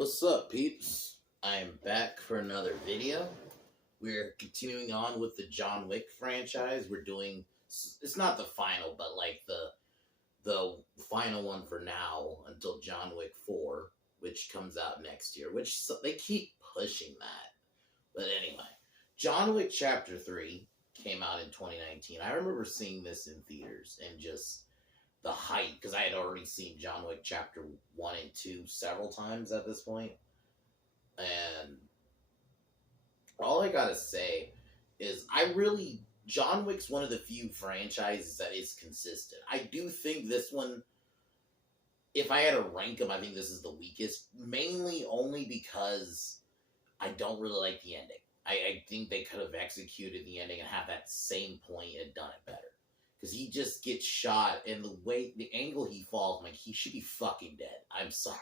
What's up, peeps? I am back for another video. We're continuing on with the John Wick franchise. We're doing, it's not the final, but like the final one for now until John Wick 4, which comes out next year, which they keep pushing that. But anyway, John Wick Chapter 3 came out in 2019. I remember seeing this in theaters and just the hype, because I had already seen John Wick Chapter 1 and 2 several times at this point. And all I gotta say is John Wick's one of the few franchises that is consistent. I do think this one, if I had to rank them, I think this is the weakest, mainly only because I don't really like the ending. I think they could have executed the ending and have that same point and done it better. Because he just gets shot, and the angle he falls, I'm like, he should be fucking dead. I'm sorry.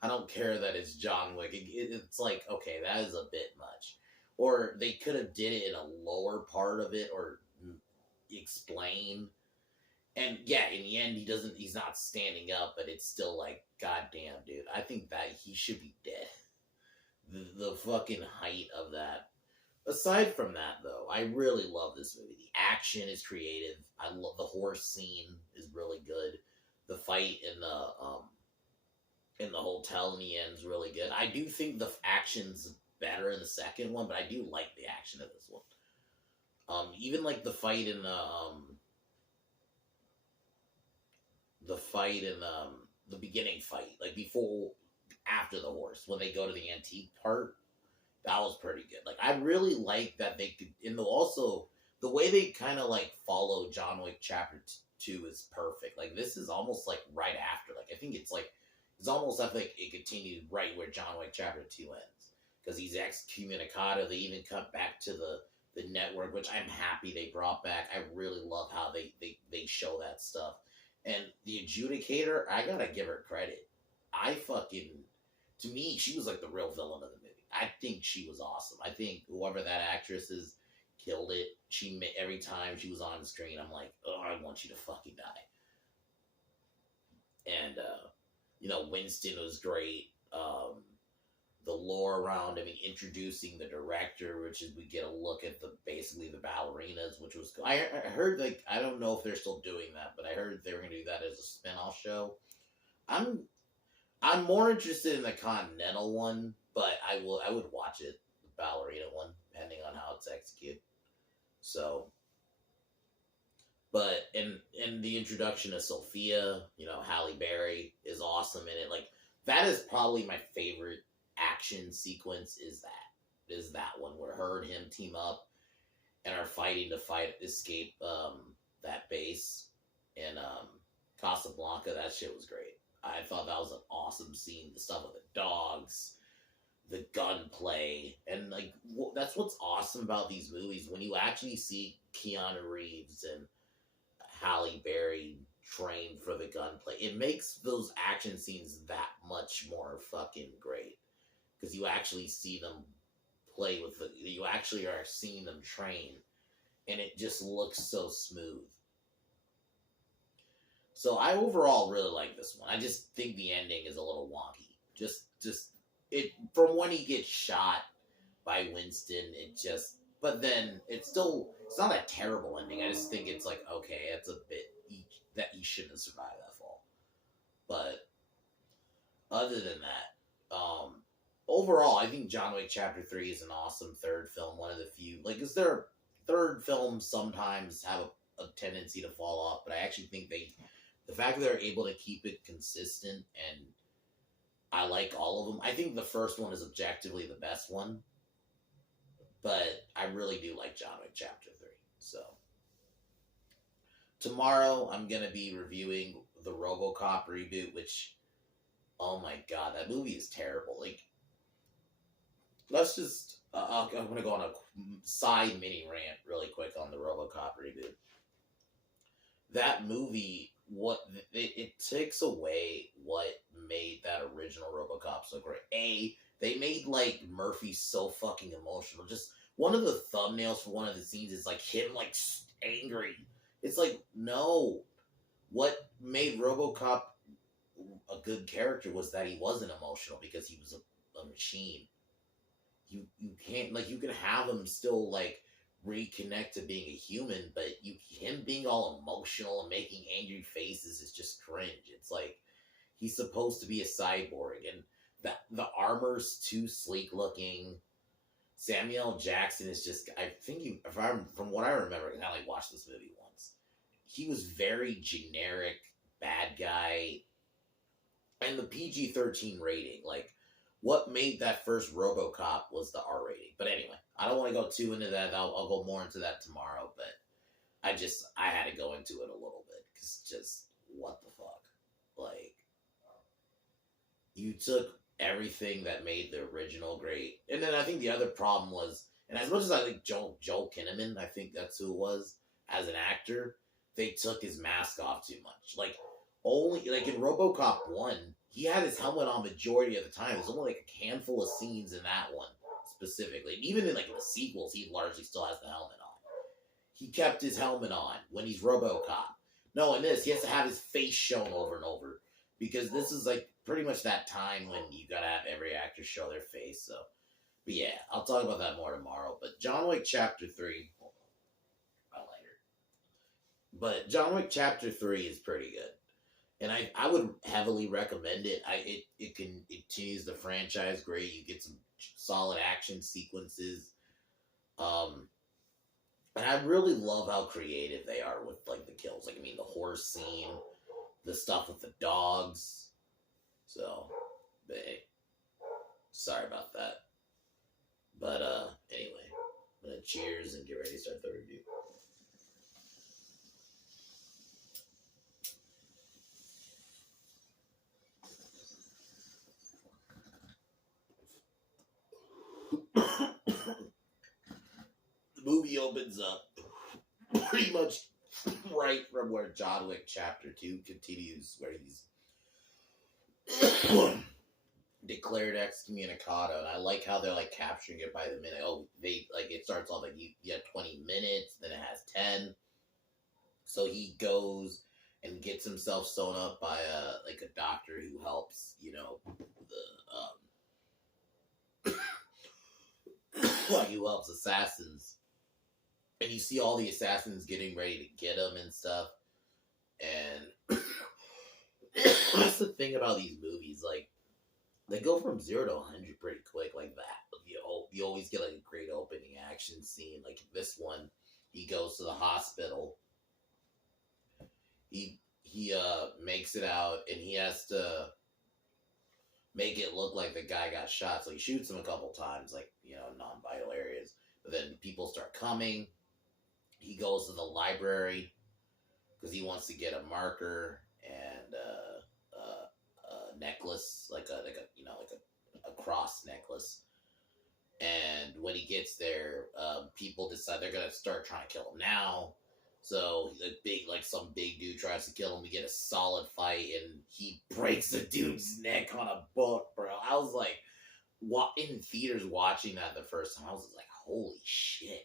I don't care that it's John Wick. It's like, okay, that is a bit much. Or they could have did it in a lower part of it, or explain. And yeah, in the end, he's not standing up, but it's still like, goddamn, dude. I think that he should be dead. The fucking height of that. Aside from that, though, I really love this movie. The action is creative. I love the horse scene is really good. The fight in the hotel in the end is really good. I do think the action's better in the second one, but I do like the action of this one. Even like the fight in the beginning fight, like after the horse, when they go to the antique part. That was pretty good. Like, I really like that they could, also, the way they kind of, like, follow John Wick Chapter 2 is perfect. Like, this is almost, like, right after. Like, I think it's almost like it continued right where John Wick Chapter 2 ends. Because he's excommunicado. They even cut back to the network, which I'm happy they brought back. I really love how they show that stuff. And the adjudicator, I gotta give her credit. To me, she was, like, the real villain of the movie. I think she was awesome. I think whoever that actress is killed it. Every time she was on the screen, I'm like, oh, I want you to fucking die. And, Winston was great. The lore around, introducing the director, which is we get a look at basically the ballerinas, which was cool. I heard, like, I don't know if they're still doing that, but I heard they were going to do that as a spin-off show. I'm more interested in the Continental one, but I would watch it, the ballerina one, depending on how it's executed. So, but in the introduction of Sophia, Halle Berry is awesome in it. Like, that is probably my favorite action sequence. Is that one where her and him team up and are fighting to escape that base in Casablanca. That shit was great. I thought that was an awesome scene. The stuff with the dogs, the gunplay, and that's what's awesome about these movies. When you actually see Keanu Reeves and Halle Berry train for the gunplay, it makes those action scenes that much more fucking great. Because you actually see them play with you actually are seeing them train, and it just looks so smooth. So I overall really like this one. I just think the ending is a little wonky. From when he gets shot by Winston, but then it's not a terrible ending. I just think it's like, okay, it's a bit, that he shouldn't have survived that fall. But other than that, overall, I think John Wick Chapter 3 is an awesome third film. One of the few, is there third films sometimes have a tendency to fall off, but I actually think the fact that they're able to keep it consistent, and I like all of them. I think the first one is objectively the best one, but I really do like John Wick Chapter 3. So, tomorrow I'm going to be reviewing the RoboCop reboot, which, oh my god, that movie is terrible. Let's just, I'm going to go on a side mini rant really quick on the RoboCop reboot. That movie, it takes away what made that original RoboCop so great. They made Murphy so fucking emotional. Just one of the thumbnails for one of the scenes is him angry. It's no. What made RoboCop a good character was that he wasn't emotional, because he was a machine. You can't, like, you can have him still like reconnect to being a human, but him being all emotional and making angry faces is just cringe. It's like he's supposed to be a cyborg, and the armor's too sleek looking. Samuel Jackson is just, I think he, if I'm from what I remember, I only watched this movie once. He was very generic bad guy, and the PG-13 rating, like, what made that first RoboCop was the R rating. But anyway, I don't want to go too into that. I'll go more into that tomorrow. But I had to go into it a little bit because just what the fuck, like, you took everything that made the original great, and then I think the other problem was, and as much as I like Joel Kinnaman, I think that's who it was as an actor, they took his mask off too much. Like, only like in RoboCop 1, he had his helmet on majority of the time. There's only like a handful of scenes in that one specifically. Even in like the sequels, he largely still has the helmet on. He kept his helmet on when he's RoboCop. No, in this, he has to have his face shown over and over because this is like pretty much that time when you gotta have every actor show their face. So, but yeah, I'll talk about that more tomorrow. But John Wick Chapter 3, hold on, my lighter. But John Wick Chapter 3 is pretty good. And I would heavily recommend it. It continues the franchise great. You get some solid action sequences. And I really love how creative they are with like the kills. Like, I mean, the horse scene, the stuff with the dogs. So, but hey, sorry about that. But anyway, I'm gonna cheers and get ready to start the review. The movie opens up pretty much right from where John Wick Chapter 2 continues, where he's declared excommunicado. And I like how they're like capturing it by the minute. Oh, they like, it starts off like you have 20 minutes, then it has 10. So he goes and gets himself sewn up by a doctor who helps, you know, who helps assassins. And you see all the assassins getting ready to get him and stuff. And that's the thing about these movies, like, they go from 0 to 100 pretty quick like that. You always get like a great opening action scene. Like this one, he goes to the hospital. He makes it out, and he has to make it look like the guy got shot. So he shoots him a couple times, like, you know, non-vital areas. But then people start coming. He goes to the library because he wants to get a marker and a necklace, like a cross necklace. And when he gets there, people decide they're gonna start trying to kill him now. So some big dude tries to kill him. We get a solid fight, and he breaks the dude's neck on a book, bro. I was like, in theaters watching that the first time, I was like, holy shit, man.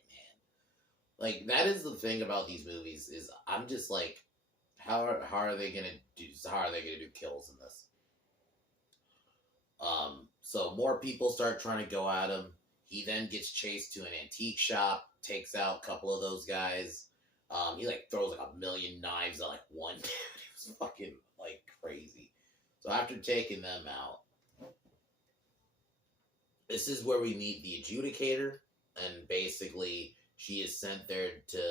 Like, that is the thing about these movies, is I'm just like, how are they gonna do kills in this? So more people start trying to go at him. He then gets chased to an antique shop, takes out a couple of those guys. He like throws like 1,000,000 knives at like one dude. It was fucking like crazy. So after taking them out, this is where we meet the adjudicator, and basically she is sent there to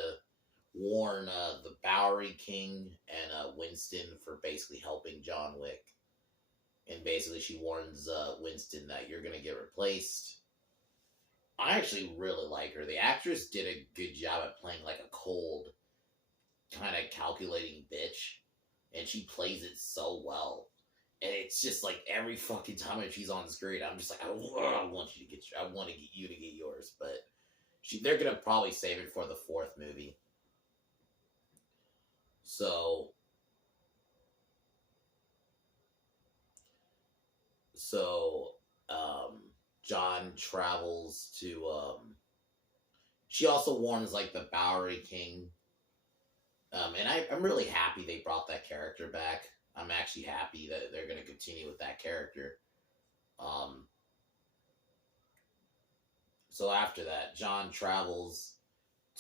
warn the Bowery King and Winston for basically helping John Wick. And basically she warns Winston that you're gonna get replaced. I actually really like her. The actress did a good job at playing like a cold, kind of calculating bitch. And she plays it so well. And it's just like every fucking time that she's on the screen, I'm just like, I want you to get yours. But they're going to probably save it for the 4th movie. So John travels to, she also warns like the Bowery King. And I'm really happy they brought that character back. I'm actually happy that they're going to continue with that character. So after that, John travels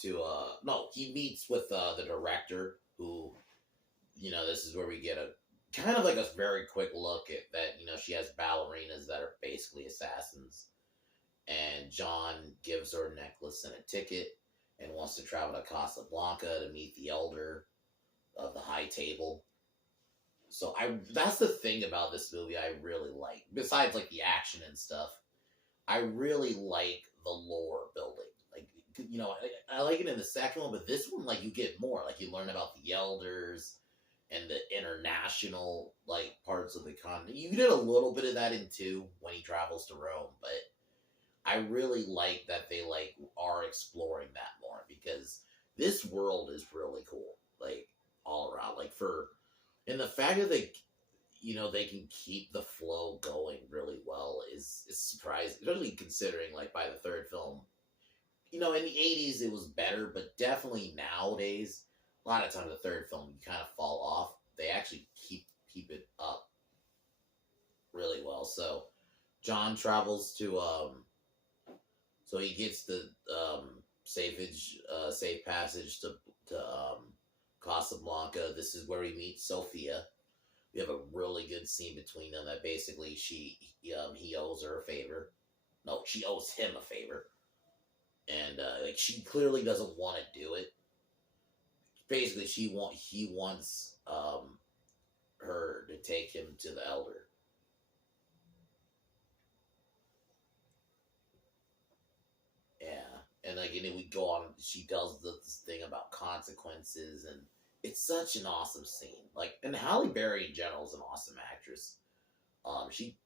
to no, he meets with the director who, this is where we get a kind of like a very quick look at that, she has ballerinas that are basically assassins. And John gives her a necklace and a ticket and wants to travel to Casablanca to meet the elder of the High Table. So that's the thing about this movie I really like. Besides like the action and stuff, I really like the lore building. Like, I like it in the second one, but this one, like, you get more. Like, you learn about the elders and the international, like, parts of the continent. You did a little bit of that in 2 when he travels to Rome, but I really like that they, like, are exploring that more, because this world is really cool, like, all around. Like, and the fact that they can keep the flow going really well is surprising, especially considering, like, by the third film, in the 80s it was better, but definitely nowadays, a lot of times the third film, you kind of fall off. They actually keep it up really well. So John travels to, so he gets the safe passage to Casablanca. This is where he meets Sophia. We have a really good scene between them that basically he owes her a favor. No, she owes him a favor. And like, she clearly doesn't want to do it. Basically, he wants her to take him to the elder. Yeah, and like, and then we go on. She does this thing about consequences, and it's such an awesome scene. Like, and Halle Berry in general is an awesome actress.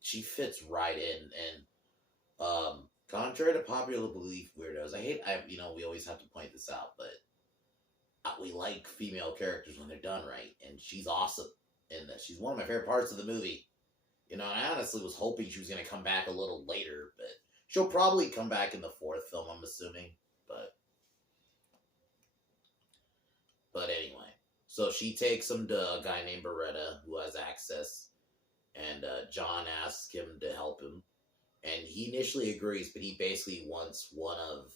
She fits right in, and contrary to popular belief, weirdos, we always have to point this out, but we like female characters when they're done right, and she's awesome in this. She's one of my favorite parts of the movie. And I honestly was hoping she was going to come back a little later, but she'll probably come back in the 4th film, I'm assuming. But anyway, so she takes him to a guy named Beretta who has access, and John asks him to help him, and he initially agrees, but he basically wants one of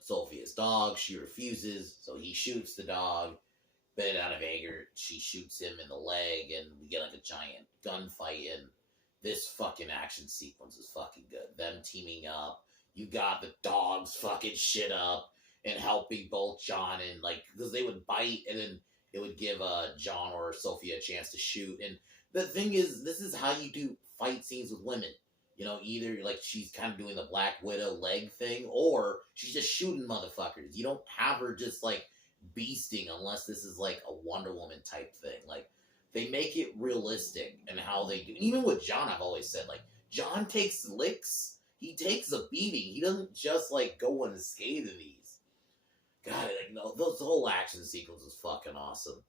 Sophia's dogs. She refuses, so he shoots the dog. But out of anger, she shoots him in the leg, and we get like a giant gunfight, and this fucking action sequence is fucking good. Them teaming up, you got the dogs fucking shit up, and helping both John and, like, because they would bite, and then it would give John or Sophia a chance to shoot. And the thing is, this is how you do fight scenes with women. Either, like, she's kind of doing the Black Widow leg thing, or she's just shooting motherfuckers. You don't have her just, like, beasting unless this is, like, a Wonder Woman type thing. Like, they make it realistic in how they do. Even with John, I've always said, like, John takes licks. He takes a beating. He doesn't just, like, go unscathed in these. God, like, no, those whole action sequence is fucking awesome.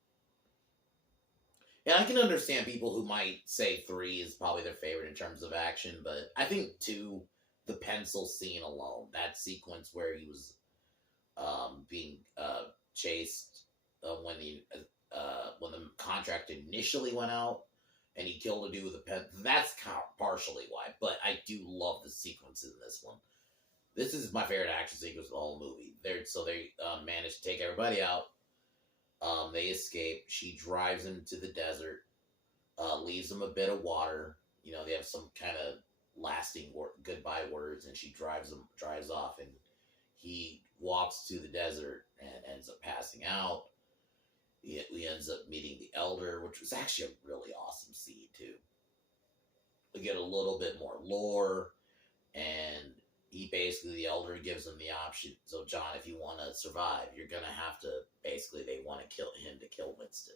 And I can understand people who might say 3 is probably their favorite in terms of action, but I think 2, the pencil scene alone, that sequence where he was being chased when the contract initially went out, and he killed a dude with a pen. That's partially why, but I do love the sequences in this one. This is my favorite action sequence of the whole movie. They managed to take everybody out. They escape. She drives him to the desert, leaves him a bit of water. They have some kind of lasting goodbye words, and she drives off, and he walks to the desert and ends up passing out. He ends up meeting the elder, which was actually a really awesome scene too. We get a little bit more lore, and the elder gives him the option. So, John, if you want to survive, you're going to have to, basically, they want to kill him to kill Winston.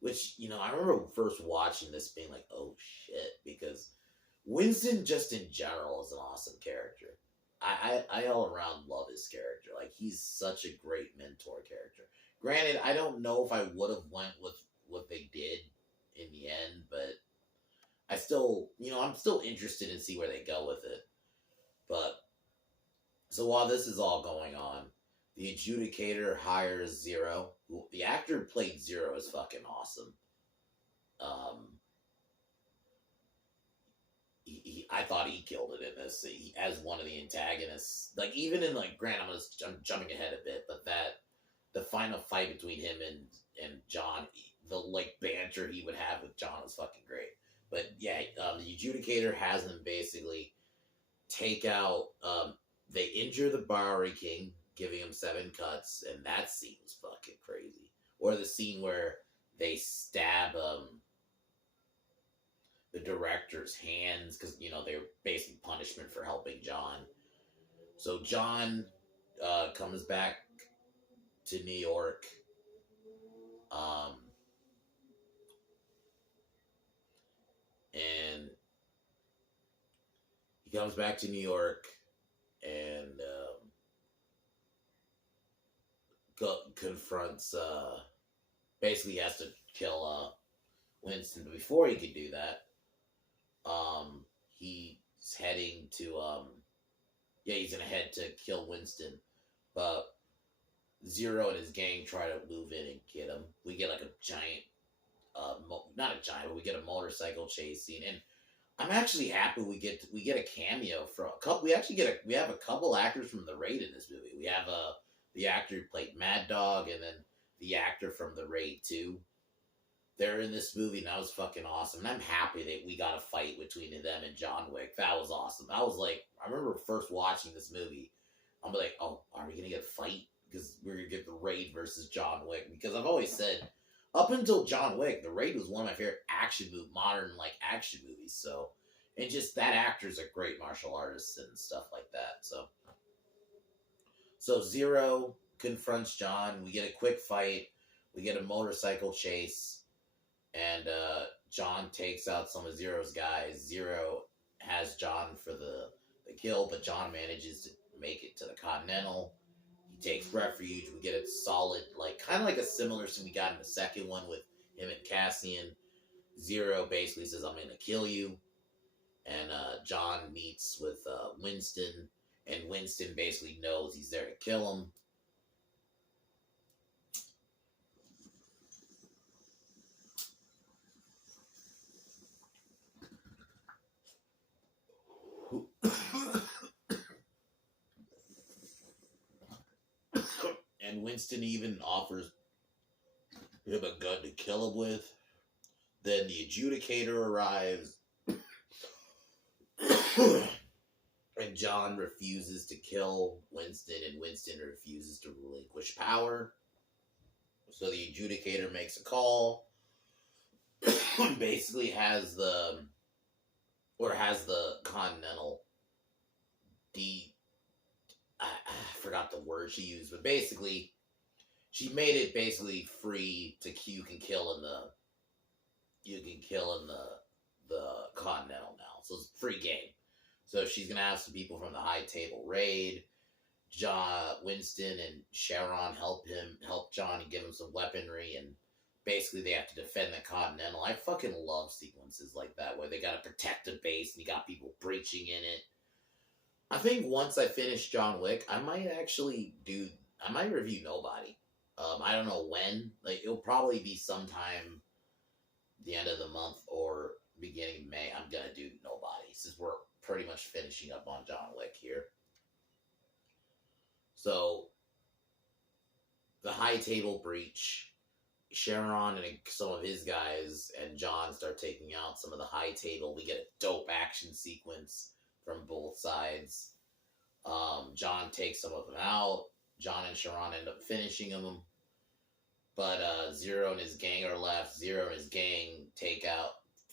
Which, I remember first watching this being like, oh shit, because Winston just in general is an awesome character. I all around love his character. Like, he's such a great mentor character. Granted, I don't know if I would have went with what they did in the end, but I still, I'm still interested in see where they go with it. But, so while this is all going on, the adjudicator hires Zero. The actor who played Zero is fucking awesome. I thought he killed it in this. As one of the antagonists. Like, even in, like, Grant, I'm jumping ahead a bit, but the final fight between him and John, the, like, banter he would have with John was fucking great. But, yeah, the Adjudicator has him basically take out, they injure the Bowery King, giving him 7 cuts, and that scene was fucking crazy. Or the scene where they stab, the director's hands, because, you know, they're basically punishment for helping John. So John comes back to New York. And he comes back to New York and confronts, basically has to kill Winston. But before he could do that, he's heading to, he's gonna head to kill Winston. But Zero and his gang try to move in and get him. We get like a giant, not a giant, but we get a motorcycle chase scene. And I'm actually happy we get a cameo from a couple. We have a couple actors from The Raid in this movie. We have the actor who played Mad Dog, and then the actor from The Raid 2. They're in this movie, and that was fucking awesome. And I'm happy that we got a fight between them and John Wick. That was awesome. I was like, I remember first watching this movie, I'm like, oh, are we gonna get a fight? Because we're gonna get The Raid versus John Wick. Because I've always said, up until John Wick, The Raid was one of my favorite modern like action movies. So, and just that actor's a great martial artist and stuff like that. So Zero confronts John. We get a quick fight. We get a motorcycle chase, and John takes out some of Zero's guys. Zero has John for the kill, but John manages to make it to the Continental. He takes refuge. We get a solid, like, kind of like a similar scene we got in the second one with him and Cassian. Zero basically says, I'm going to kill you. And John meets with Winston, and Winston basically knows he's there to kill him. And Winston even offers him a gun to kill him with. Then the Adjudicator arrives. And John refuses to kill Winston, and Winston refuses to relinquish power. So the Adjudicator makes a call. Basically has the Continental I forgot the word she used, but basically she made it basically free to you can kill in the Continental now. So it's a free game. So she's gonna have some people from the High Table Raid. Winston and Sharon help John and give him some weaponry, and basically they have to defend the Continental. I fucking love sequences like that where they gotta protect a base and you got people breaching in it. I think once I finish John Wick, I might review Nobody. I don't know when. Like, it'll probably be sometime the end of the month or beginning of May. I'm gonna do Nobody, since we're pretty much finishing up on John Wick here. So, the High Table breach. Sharon and some of his guys and John start taking out some of the High Table. We get a dope action sequence from both sides. John takes some of them out. John and Sharon end up finishing them. But Zero and his gang are left. Zero and his gang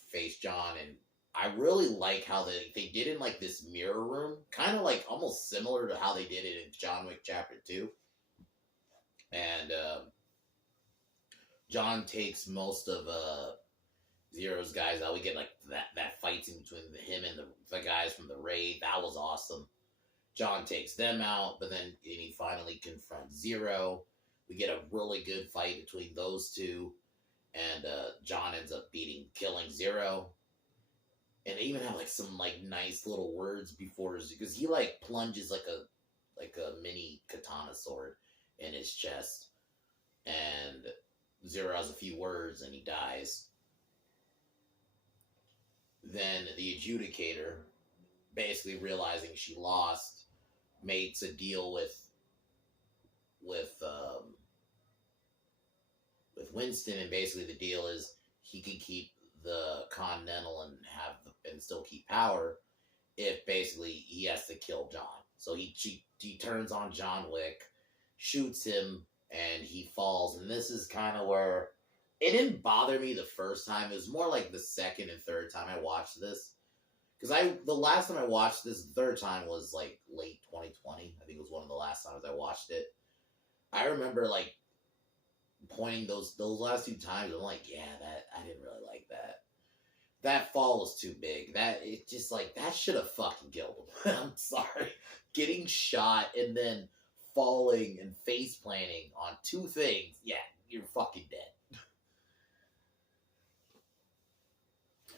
face John. And I really like how they did in like this mirror room. Kind of like almost similar to how they did it in John Wick Chapter 2. And John takes most of Zero's guys out. We get like that fight scene between him and the guys from the Raid. That was awesome. John takes them out, but then he finally confronts Zero. We get a really good fight between those two, and John ends up killing Zero. And they even have like some like nice little words before, because he like plunges like a mini katana sword in his chest, and Zero has a few words and he dies. Then the Adjudicator basically realizing she lost, makes a deal with um, with Winston, and basically the deal is he can keep the Continental and and still keep power if basically he has to kill John. So he turns on John Wick, shoots him, and he falls. And this is kind of where it didn't bother me the first time. It was more like the second and third time I watched this. Because the last time I watched this, the third time was like late 2020. I think it was one of the last times I watched it. I remember like pointing those last two times. I'm like, yeah, that I didn't really like that. That fall was too big. That it just like that should have fucking killed him. I'm sorry, getting shot and then falling and face planting on two things. Yeah, you're fucking dead.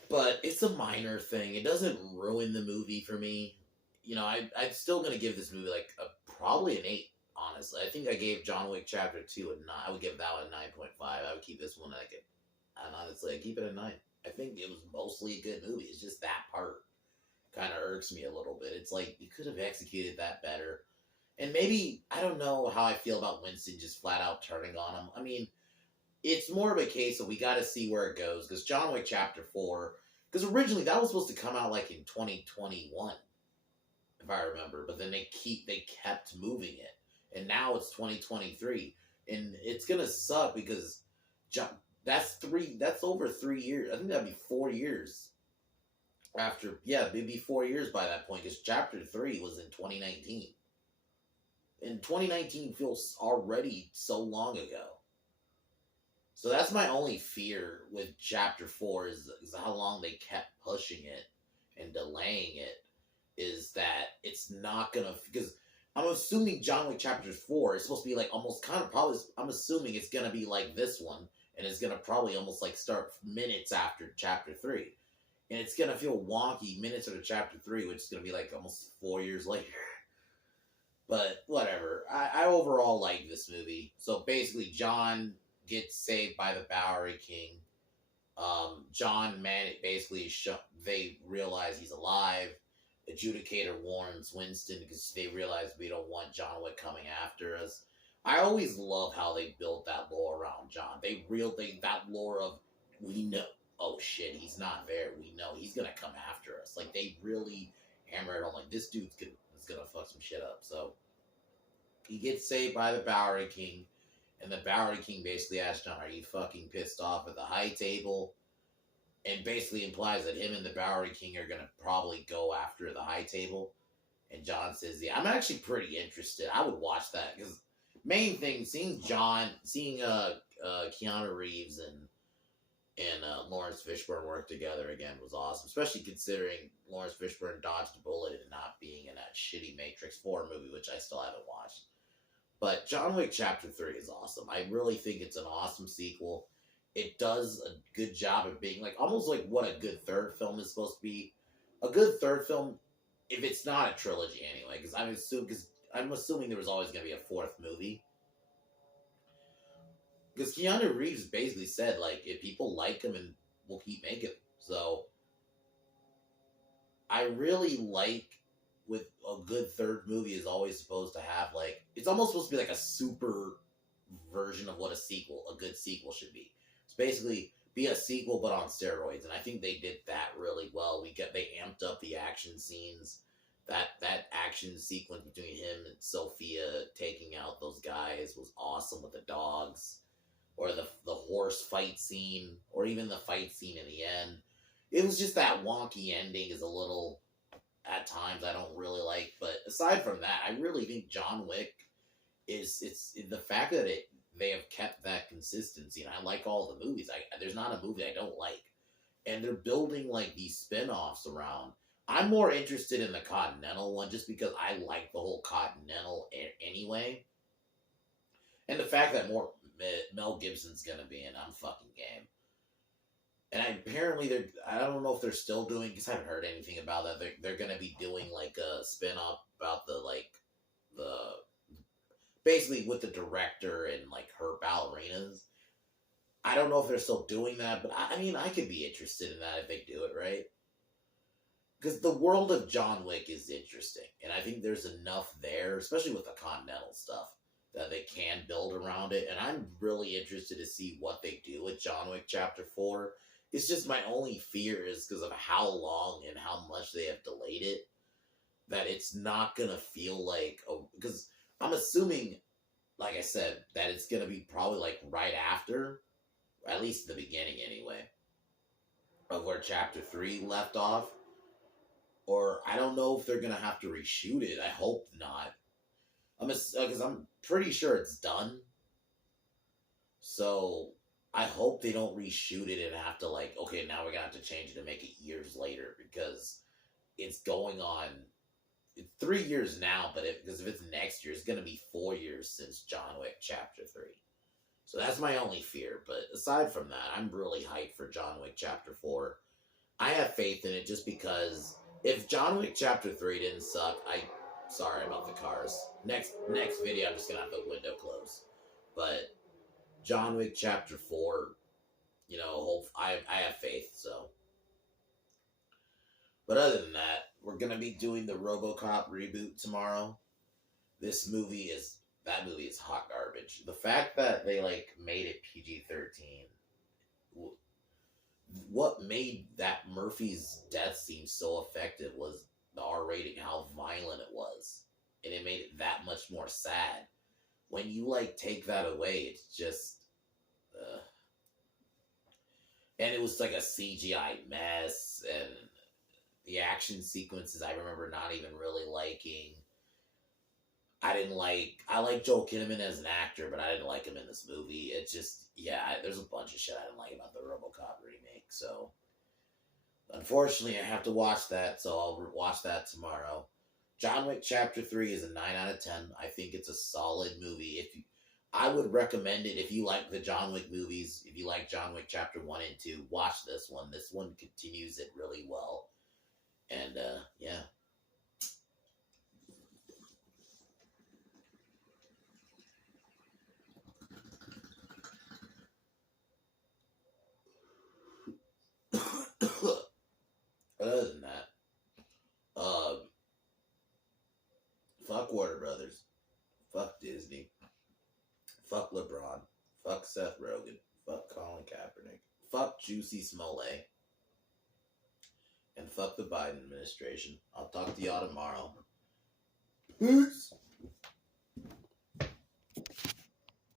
But it's a minor thing. It doesn't ruin the movie for me. You know, I'm still gonna give this movie like probably an 8. Honestly, I think I gave John Wick Chapter 2 a 9. I would give that one a 9.5. I would keep this one like and honestly, I keep it a 9. I think it was mostly a good movie. It's just that part kind of irks me a little bit. It's like you could have executed that better. And maybe, I don't know how I feel about Winston just flat out turning on him. I mean, it's more of a case of we got to see where it goes. Because John Wick Chapter 4, because originally that was supposed to come out like in 2021, if I remember. But then they kept moving it. And now it's 2023. And it's going to suck because that's over 3 years. I think that'd be 4 years after. Yeah, it'd be 4 years by that point because Chapter 3 was in 2019. And 2019 feels already so long ago. So that's my only fear with Chapter 4 is how long they kept pushing it and delaying it. Is that it's not gonna, because I'm assuming John Wick Chapter 4 is supposed to be like almost kind of probably. I'm assuming it's gonna be like this one. And it's going to probably almost like start minutes after Chapter 3. And it's going to feel wonky minutes after Chapter 3, which is going to be like almost 4 years later. But whatever. I overall like this movie. So basically, John gets saved by the Bowery King. John, basically, they realize he's alive. Adjudicator warns Winston because they realize we don't want John Wick coming after us. I always love how they built that lore around John. That lore of, we know, oh shit, he's not there. We know he's gonna come after us. Like, they really hammer it on, like, this dude's gonna fuck some shit up. So, he gets saved by the Bowery King, and the Bowery King basically asks John, are you fucking pissed off at the high table? And basically implies that him and the Bowery King are gonna probably go after the high table. And John says, yeah, I'm actually pretty interested. I would watch that, because main thing, seeing Keanu Reeves and Lawrence Fishburne work together again was awesome, especially considering Lawrence Fishburne dodged a bullet and not being in that shitty Matrix 4 movie, which I still haven't watched. But John Wick Chapter 3 is awesome. I really think it's an awesome sequel. It does a good job of being like almost like what a good third film is supposed to be. A good third film, if it's not a trilogy anyway, because I'm assuming there was always going to be a fourth movie. Because Keanu Reeves basically said, like, if people like him, and we'll keep making them. So, I really like, with a good third movie is always supposed to have, like, it's almost supposed to be like a super version of what a good sequel should be. It's basically be a sequel, but on steroids. And I think they did that really well. They amped up the action scenes. That action sequence between him and Sophia taking out those guys was awesome with the dogs. Or the horse fight scene. Or even the fight scene in the end. It was just that wonky ending is a little, at times, I don't really like. But aside from that, I really think John Wick it's the fact that they have kept that consistency. And I like all the movies. There's not a movie I don't like. And they're building like these spin-offs around. I'm more interested in the Continental one just because I like the whole Continental anyway. And the fact that Mel Gibson's going to be in, I'm fucking game. And apparently, I don't know if they're still doing, because I haven't heard anything about that. They're going to be doing like a spin-off about basically with the director and like her ballerinas. I don't know if they're still doing that, but I mean, I could be interested in that if they do it right. because the world of John Wick is interesting, and I think there's enough there, especially with the Continental stuff, that they can build around it. And I'm really interested to see what they do with John Wick Chapter 4. It's just my only fear is because of how long and how much they have delayed it, that it's not going to feel like, oh, because I'm assuming, like I said, that it's going to be probably like right after, at least the beginning anyway, of where Chapter 3 left off. Or I don't know if they're going to have to reshoot it. I hope not. Because I'm pretty sure it's done. So I hope they don't reshoot it and have to like, okay, now we're gonna have to change it to make it years later, because it's going on. It's 3 years now, but because if it's next year, it's gonna be 4 years since John Wick Chapter 3. So that's my only fear. But aside from that, I'm really hyped for John Wick Chapter 4. I have faith in it just because if John Wick Chapter 3 didn't suck, sorry about the cars. Next video, I'm just gonna have the window closed. But John Wick Chapter 4, I have faith. So, but other than that, we're gonna be doing the RoboCop reboot tomorrow. That movie is hot garbage. The fact that they like made it PG-13, what made that Murphy's death seem so effective was the R rating, how violent it was, and it made it that much more sad. When you like take that away, it's just, and it was like a CGI mess, and the action sequences I remember not even really liking. I like Joel Kinnaman as an actor, but I didn't like him in this movie. It just, there's a bunch of shit I didn't like about the RoboCop remake. So, unfortunately, I have to watch that, so I'll watch that tomorrow. John Wick Chapter 3 is a 9 out of 10. I think it's a solid movie. I would recommend it if you like the John Wick movies. If you like John Wick Chapter 1 and 2, watch this one. This one continues it really well. And, yeah. Other than that, fuck Warner Brothers. Fuck Disney. Fuck LeBron. Fuck Seth Rogen. Fuck Colin Kaepernick. Fuck Juicy Smollett. And fuck the Biden administration. I'll talk to y'all tomorrow. Peace.